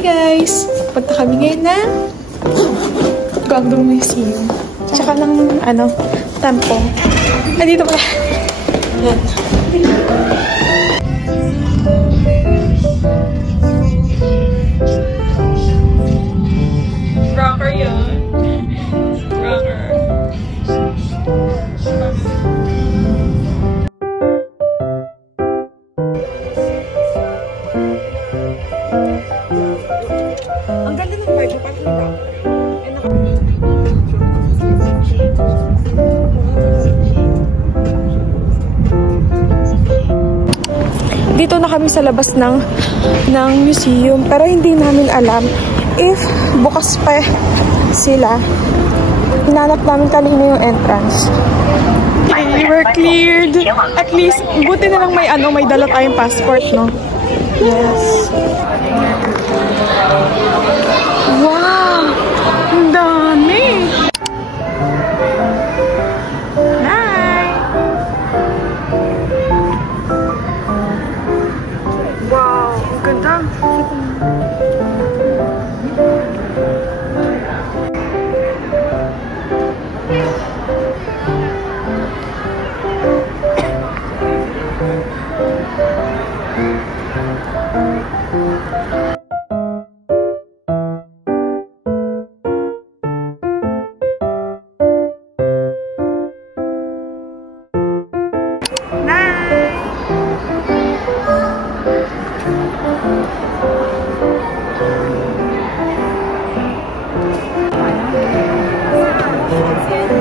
Hi guys! Punta kami ngayon na Guangdong Museum. Tsaka ng Tempong. Dito pala. Yan. Rocker yun. Rocker. Ang ganda ng vibe, parang rocker. Dito na kami sa labas ng museum, pero hindi namin alam if bukas pa sila. Hinanap namin kanina yung entrance. Okay, we're cleared. At least, buti na lang may dala tayong passport, no? Yes. Wow! Ang dami! Wow! Ang ganda!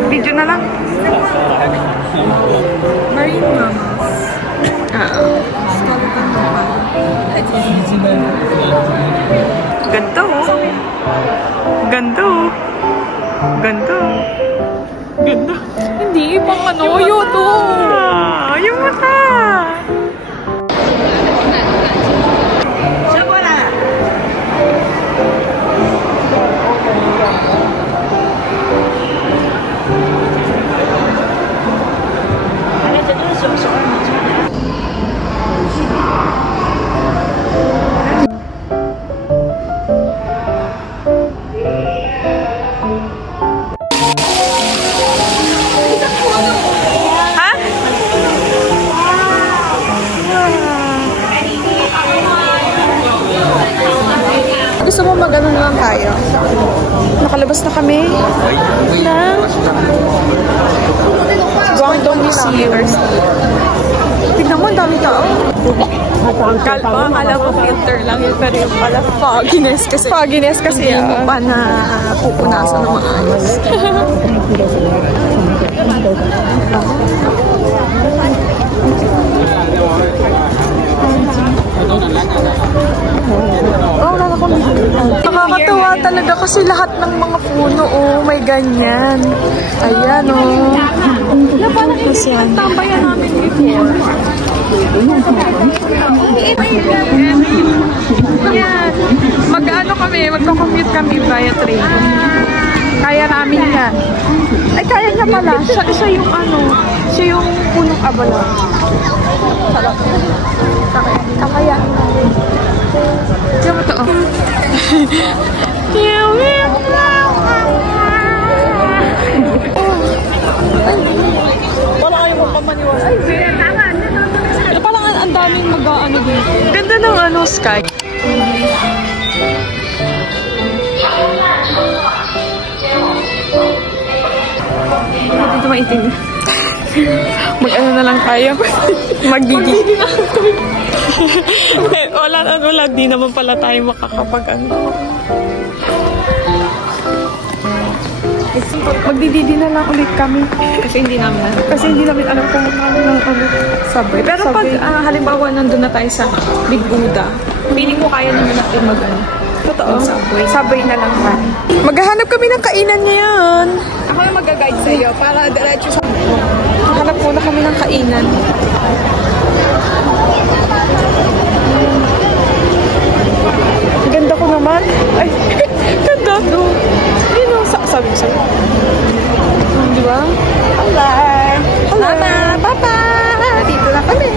Video na lang. Marine Mamas. Skeleton Mama. Ganto. Ganto. Ganto. Ganda. Hindi, pang yun o. Yung mata. Gusto mo mag-ano na lang tayo? Nakalabas na kami ng Guangdong Museum. Tignan mo, ang dami tao. Akala ko filter lang yun, pero yung pala fogginess kasi. Fogginess kasi hindi mo pa na pupunasan ng maayos. Nakakatuwa talaga kasi lahat ng mga puno, may ganyan. Ayan, parang tambayan namin before. Ayan. Magko-commute kami via train. Kaya namin yan. Ay, kaya niya pala. Siya yung punong abala. Sarap. Kakayain namin. Diyan mo ito, Parang ayaw mo pamaniwala. Ay, parang ang daming mag-ano dito. Ganda ng sky. Dito maitin. Mag-ano na lang tayo. Magdigi. Wala, di naman pala tayo makakapag-ano. Magdididi na lang ulit kami. Kasi hindi namin alam kung ng subway. Pero pag halimbawa nandun na tayo sa Big Buddha, feeling ko kaya naman natin mag-ano. Totoo. Subway na lang tayo. Maghahanap kami ng kainan ngayon. Ako na mag-guide sa'yo para diretso sa... Hanap muna kami ng kainan. Ganda ko naman. Ay, ganda to. Sabi ko sa'yo. Di ba? Hello. Mama, Papa. Dito na kami.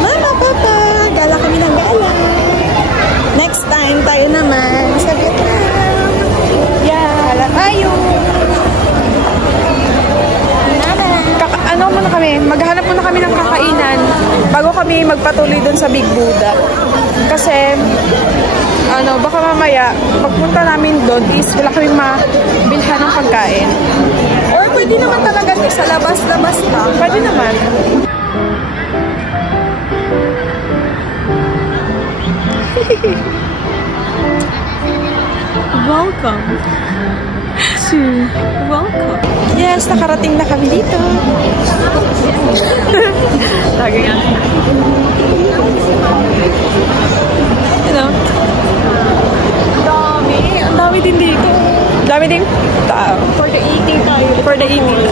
Mama, Papa. Gala kami ng gala. Next time, magpatuloy dun sa Big Buddha. Kasi, baka mamaya, pagpunta namin doon is wala kaming mabilhan ng pagkain. Or pwede naman talaga sa labas-labas lang. Pwede naman. Welcome. Yes, nakarating na kami dito. Lagi nga. Ang dami din dito. Dami din tao. For the eating tayo. For the eating.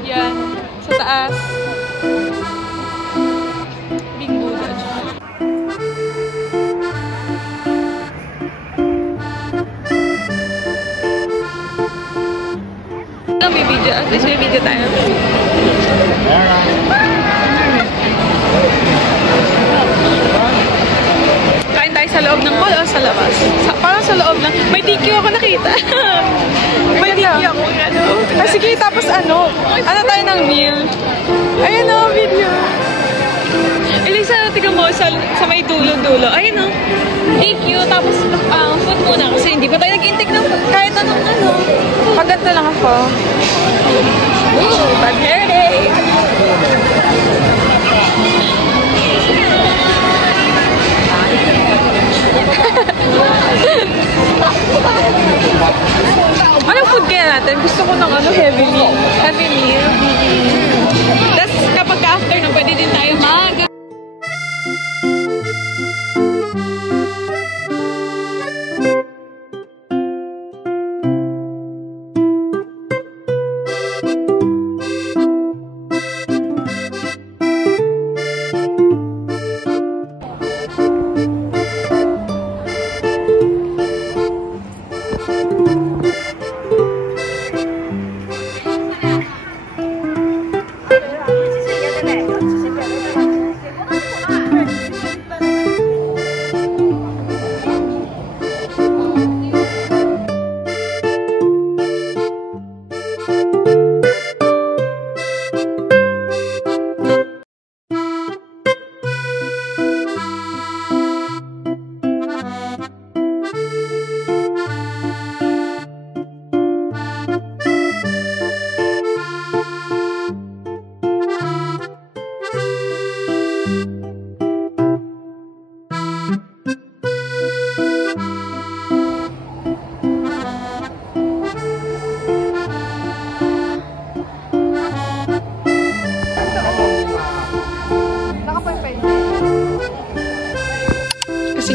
Yan, sa taas. Big Buddha. May video. At least may video tayo. Kain tayo sa loob ng mall o sa labas? Parang sa loob lang. May TQ ako nakita. May TQ ako. Sige, tapos ano tayo ng meal? Ayan o, video. Elisa, tiga mo sa may dulo-dulo. Ayan o. TQ, tapos food muna. Kasi hindi pa tayo nag-intake ng kahit anong Pagkat na lang ako. Bad hair day! Anong food kaya natin? Gusto ko ng heavy meal. Heavy meal. Tapos kapag after na pwede din tayo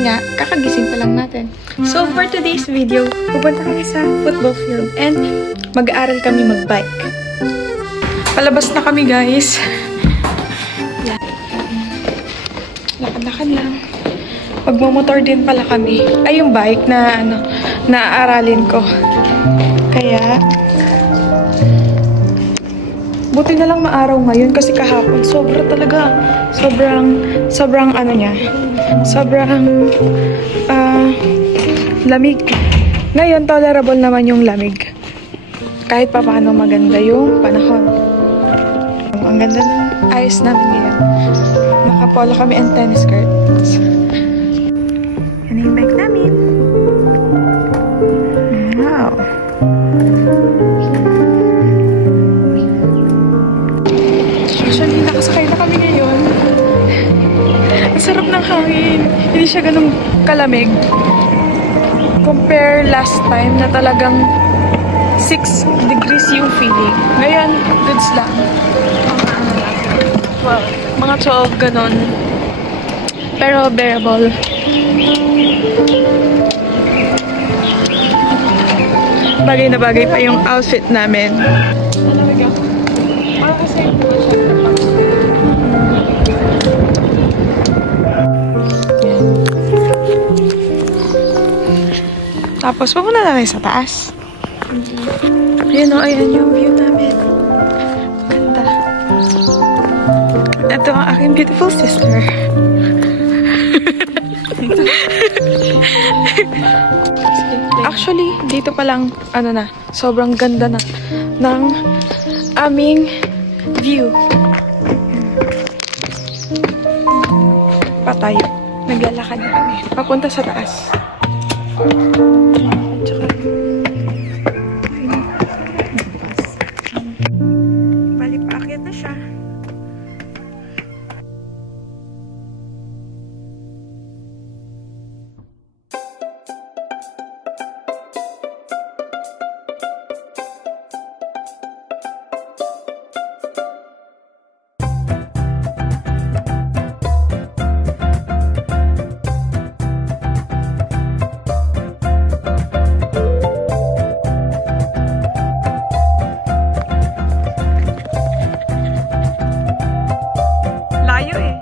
nga, kakagising pa lang natin. So, for today's video, pupunta kami sa football field and mag-aaral kami mag-bike. Palabas na kami, guys. Lakad-lakad lang. Magmamotor din pala kami. Ay, yung bike na, naaaralin ko. Kaya, buti na lang maaraw ngayon kasi kahapon, sobrang lamig. Ngayon, tolerable naman yung lamig. Kahit pa paano maganda yung panahon. Ang ganda ng ayos namin ngayon. Nakapolo kami and tennis skirts. Yan yung bike namin. Wow. Actually, nakasakay na kami ngayon. Ang sarap ng hangin. Hindi siya ganun kalamig. Compare last time na talagang 6 degrees yung feeling. Ngayon, goods lang. Well, mga 12 ganon. Pero bearable. Bagay na bagay pa yung outfit namin. Parang kasi Tapos, pupunta na tayo sa taas. Ayan o, ayan yung view namin. Ganda. Ito ang aking beautiful sister. Actually, dito pa lang, ano na, sobrang ganda na ng aming view. Patayo. Naglalakad na kami. Papunta sa taas. Bali, paakyat na siya. Layo eh.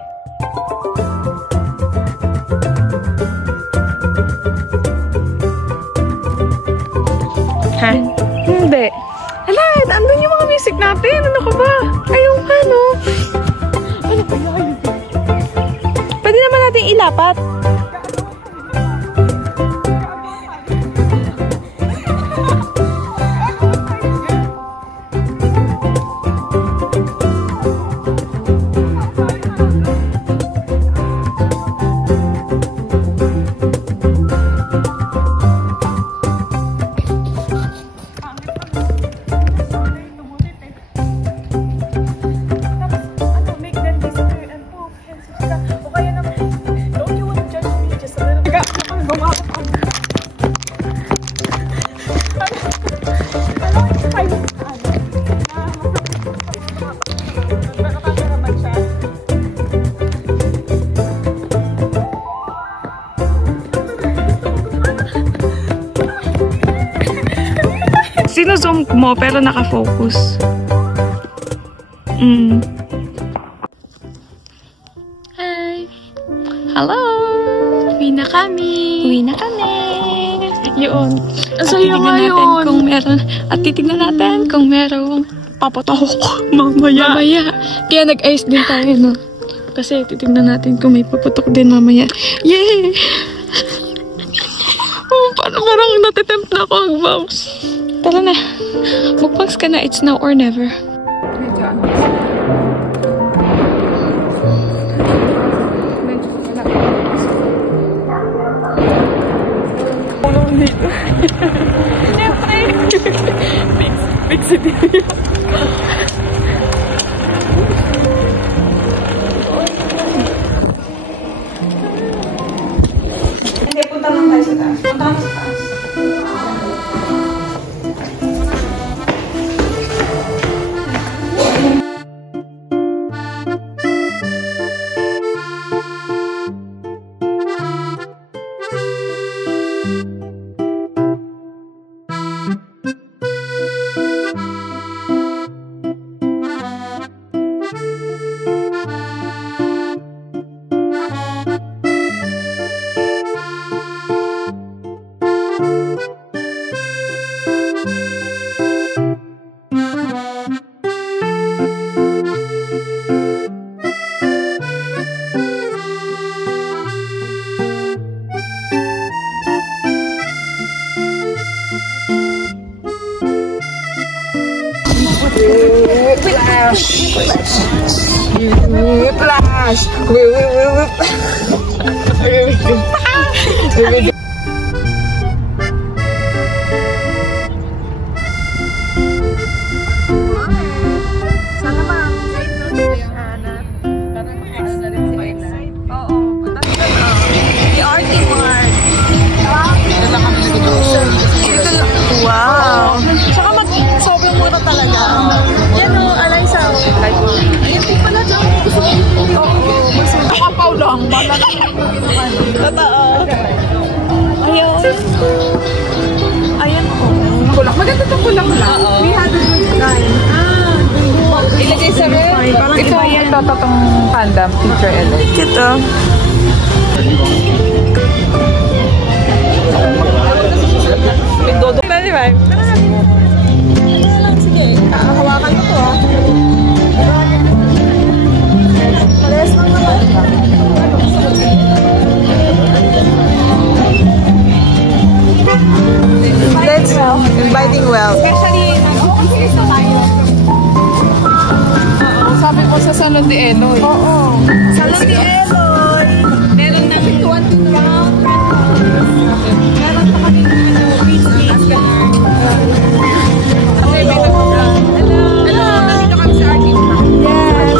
Ha? Hindi. Hala, andun yung mga music natin. Ano ka ba? Ayaw ka, no? Ano ba yun? Pwede naman natin ilapat. Sino-zoom mo pero naka-focus. Hi! Hello! Uwi na kami! Uwi na kami! Yun. At titignan natin kung meron. At titignan natin kung merong papatok mamaya. Kaya nag-ice din tayo, no? Kasi titignan natin kung may papatok din mamaya. Yay! Oh, parang natitempt na ako ang bounce. Tara na. Magpangs ka na. It's now or never. Ulong dito. Siyempre. Big city. Hindi, punta lang tayo sa taas. Punta lang sa taas. Whiplash! Wow! Saka sobrang mura talaga. Yan o, alay sa ayun po pala dyan. Oo, makapaw lang. Totoo. Ayun. Ayan po. Kulak. Maganda itong kulak lang. 309. Ilagay sa red. Ito yung totoong panda picture element. Ito. May dodo. Di ba? Sige, hawakan ko to ah. Parehas lang naman. Let's inviting well. Especially, nag-office na tayo. Sabi ko sa Salon de Eloy. Oo. Salon de Eloy. Meron na 21 round. Meron pa kami beach beach. Hello. Nandito kami sa Arcade Park. Yes.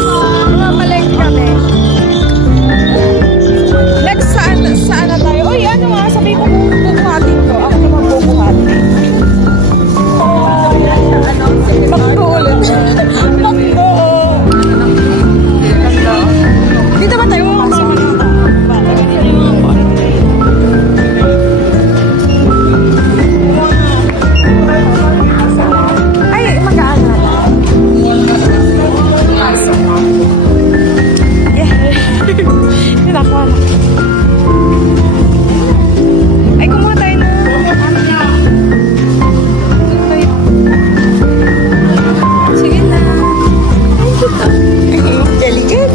Mamalengke kami. Next, saan na tayo? Uy, ano nga, sabi ko bubuhatin ko. Ako naman bubuhatin. Bakto ulit. Bakto. Dito ba tayo pumasok? Ay, magaan na lang. Yeah. Nilakwa na. Ay, kumuha tayo na. Sige na. Ay, kita. Jali-jali.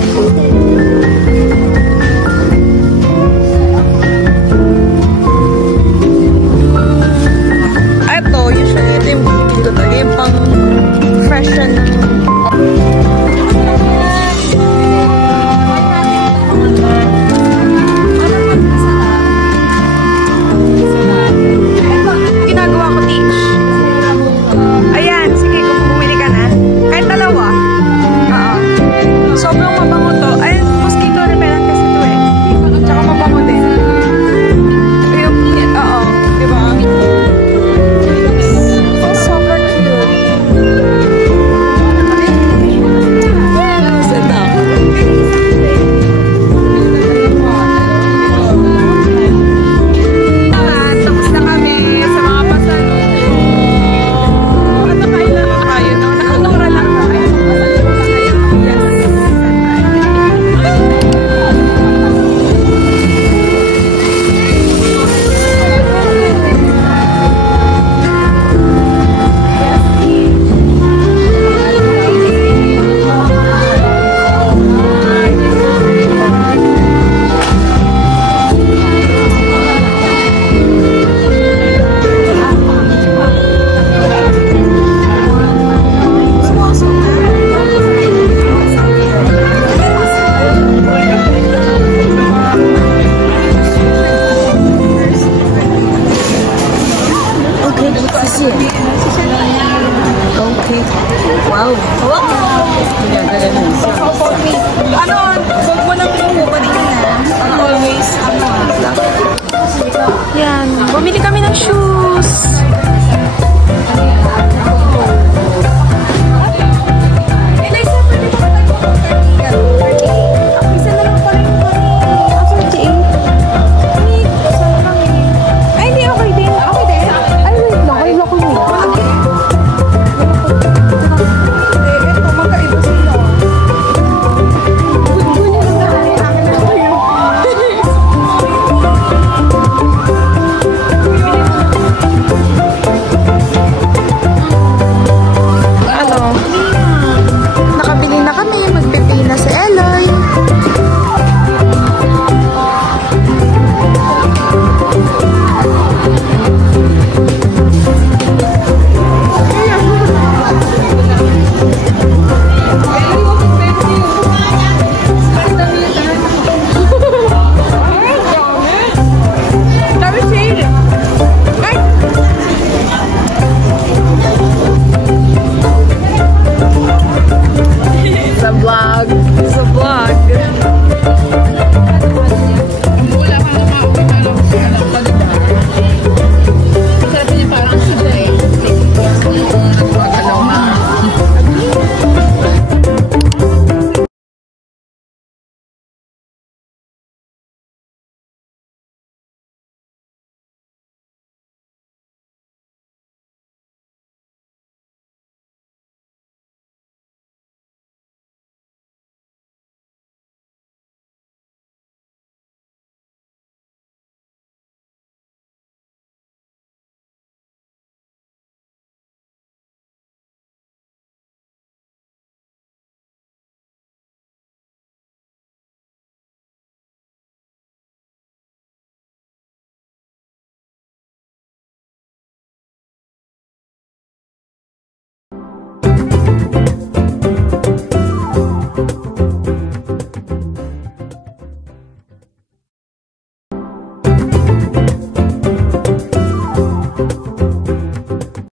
Ito, usually ito yung dito talaga. Yung pang freshen. Ginagawa ko, Teach. Ayan, sige, kung bumili ka na. Kahit dalawa. Oo. Sobrang mabango to. Ayun, mosquito repellent kasi ito eh. Tsaka mabango din. Yung, oo. Diba? Oh, super cute. Senda. Tapos na kami sa mga pasalubong. Ano kailan lang tayo? Nakamura lang tayo. Okay. Wow. Wow. Ano? Huwag mo nang pinupali na. Always. Yan. Bumili kami ng shoes.